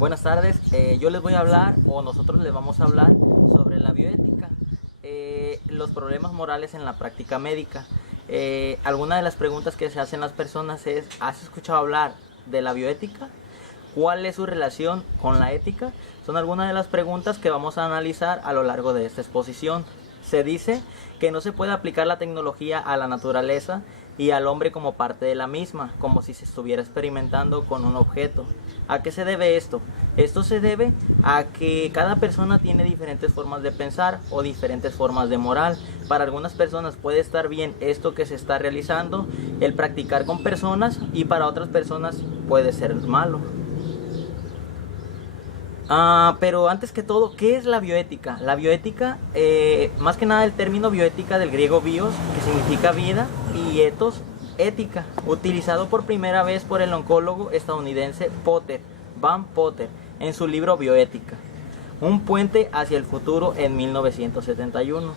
Buenas tardes, yo les voy a hablar o nosotros les vamos a hablar sobre la bioética, los problemas morales en la práctica médica. Alguna de las preguntas que se hacen las personas es: ¿has escuchado hablar de la bioética? ¿Cuál es su relación con la ética? Son algunas de las preguntas que vamos a analizar a lo largo de esta exposición. Se dice que no se puede aplicar la tecnología a la naturaleza y al hombre como parte de la misma, como si se estuviera experimentando con un objeto. ¿A qué se debe esto? Esto se debe a que cada persona tiene diferentes formas de pensar o diferentes formas de moral. Para algunas personas puede estar bien esto que se está realizando, el practicar con personas, y para otras personas puede ser malo. Pero antes que todo, ¿qué es la bioética? La bioética, más que nada el término bioética del griego bios, que significa vida, y ethos, ética, utilizado por primera vez por el oncólogo estadounidense Van Potter, en su libro Bioética, un puente hacia el futuro, en 1971.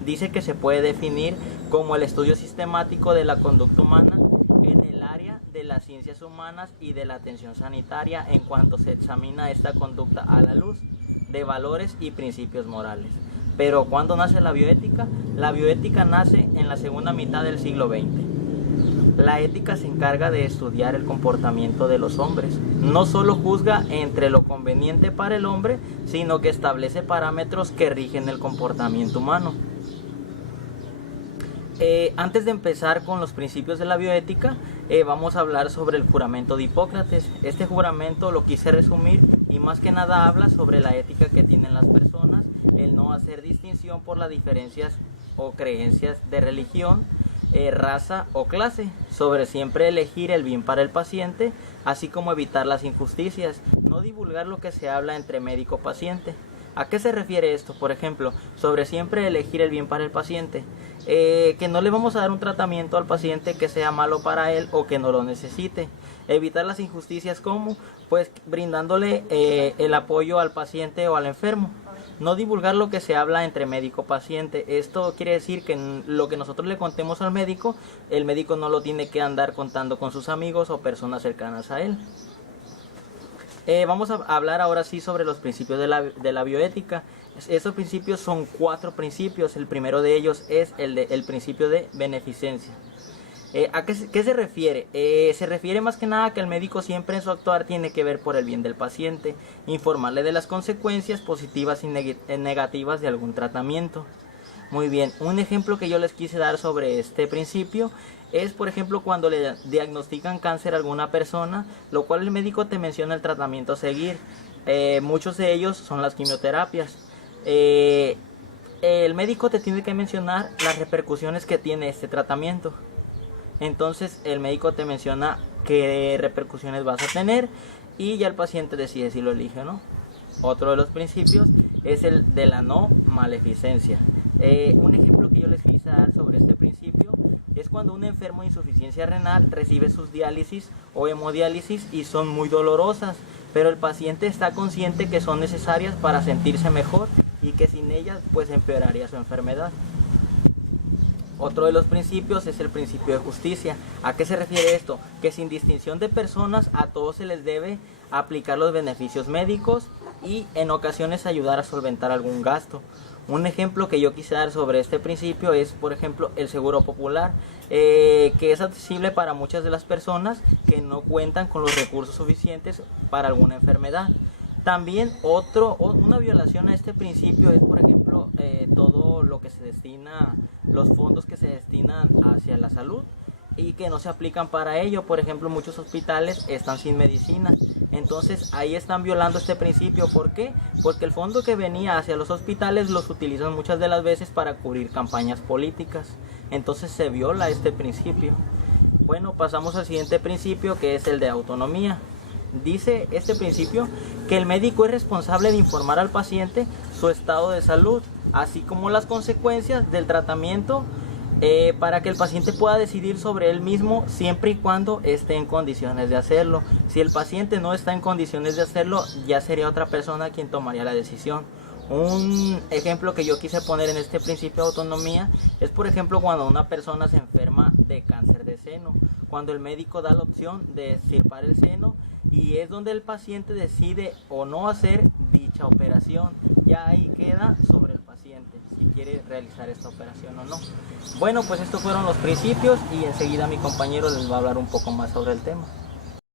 Dice que se puede definir como el estudio sistemático de la conducta humana en el área de las ciencias humanas y de la atención sanitaria, en cuanto se examina esta conducta a la luz de valores y principios morales. Pero ¿cuándo nace la bioética? La bioética nace en la segunda mitad del siglo XX. La ética se encarga de estudiar el comportamiento de los hombres. No solo juzga entre lo conveniente para el hombre, sino que establece parámetros que rigen el comportamiento humano. Antes de empezar con los principios de la bioética, vamos a hablar sobre el juramento de Hipócrates. Este juramento lo quise resumir y más que nada habla sobre la ética que tienen las personas, el no hacer distinción por las diferencias o creencias de religión, raza o clase, sobre siempre elegir el bien para el paciente, así como evitar las injusticias, no divulgar lo que se habla entre médico-paciente. ¿A qué se refiere esto? Por ejemplo, sobre siempre elegir el bien para el paciente, que no le vamos a dar un tratamiento al paciente que sea malo para él o que no lo necesite. Evitar las injusticias, ¿cómo? Pues brindándole el apoyo al paciente o al enfermo. No divulgar lo que se habla entre médico-paciente. Esto quiere decir que lo que nosotros le contemos al médico, el médico no lo tiene que andar contando con sus amigos o personas cercanas a él. Vamos a hablar ahora sí sobre los principios de la bioética. Esos principios son 4 principios. El primero de ellos es el principio de beneficencia. ¿A qué se refiere? Se refiere más que nada a que el médico siempre en su actuar tiene que ver por el bien del paciente, informarle de las consecuencias positivas y negativas de algún tratamiento. Muy bien, un ejemplo que yo les quise dar sobre este principio es, por ejemplo, cuando le diagnostican cáncer a alguna persona, lo cual el médico te menciona el tratamiento a seguir. Muchos de ellos son las quimioterapias. El médico te tiene que mencionar las repercusiones que tiene este tratamiento. Entonces el médico te menciona qué repercusiones vas a tener y ya el paciente decide si lo elige o no. Otro de los principios es el de la no maleficencia. Un ejemplo que yo les quise dar sobre este principio es cuando un enfermo de insuficiencia renal recibe sus diálisis o hemodiálisis y son muy dolorosas, pero el paciente está consciente que son necesarias para sentirse mejor y que sin ellas pues empeoraría su enfermedad. Otro de los principios es el principio de justicia. ¿A qué se refiere esto? Que sin distinción de personas a todos se les debe aplicar los beneficios médicos y en ocasiones ayudar a solventar algún gasto. Un ejemplo que yo quise dar sobre este principio es, por ejemplo, el seguro popular, que es accesible para muchas de las personas que no cuentan con los recursos suficientes para alguna enfermedad. También una violación a este principio es, por ejemplo, todo lo que se destina, los fondos que se destinan hacia la salud y que no se aplican para ello. Por ejemplo, muchos hospitales están sin medicina. Entonces ahí están violando este principio. ¿Por qué? Porque el fondo que venía hacia los hospitales los utilizan muchas de las veces para cubrir campañas políticas. Entonces se viola este principio. Bueno, pasamos al siguiente principio, que es el de autonomía. Dice este principio que el médico es responsable de informar al paciente su estado de salud, así como las consecuencias del tratamiento, para que el paciente pueda decidir sobre él mismo siempre y cuando esté en condiciones de hacerlo. Si el paciente no está en condiciones de hacerlo, ya sería otra persona quien tomaría la decisión. Un ejemplo que yo quise poner en este principio de autonomía es, por ejemplo, cuando una persona se enferma de cáncer de seno, cuando el médico da la opción de extirpar el seno, y es donde el paciente decide o no hacer dicha operación. Ya ahí queda sobre el paciente si quiere realizar esta operación o no. Bueno, pues estos fueron los principios y enseguida mi compañero les va a hablar un poco más sobre el tema.